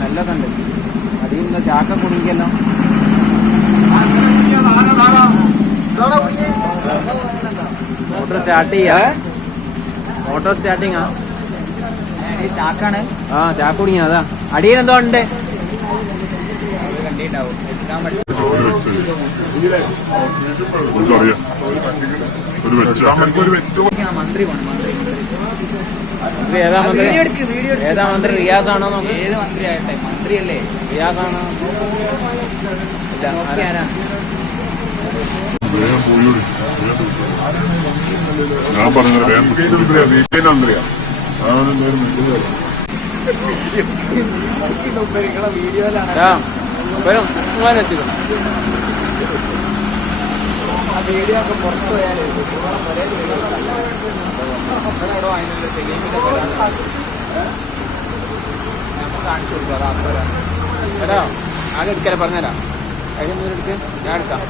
നല്ലതുണ്ട്. അതിൽ നിന്ന് ചാക്ക കുടുങ്ങിക്കല്ലോ. Motor start ചെയ്യാ. മോട്ടോർ സ്റ്റാർട്ടിങ്ങാ. ചാക്കാണ്. ആ ചാക്ക് കുടുങ്ങിയ. അതാ അടിയിലെന്തോ ഉണ്ട്. കണ്ടിട്ടുണ്ടാവും. മന്ത്രി പോണം. മന്ത്രി ഏതാ മന്ത്രി? ഏതാ മന്ത്രി? റിയാസ് ആണോ? ഏത് മന്ത്രി ആയിട്ടെ? മന്ത്രിയല്ലേ? റിയാസ് ആണോ? ഞാൻ പറഞ്ഞില്ല വീഡിയോ ഒക്കെ പുറത്തു പോയാലേ കാണിച്ചു കൊടുക്കും. അതാ അപ്പരാ. എടാ ആകെ എടുക്കല പറഞ്ഞുതരാം. കഴിഞ്ഞ എടുക്ക്. ഞാൻ എടുക്കാം.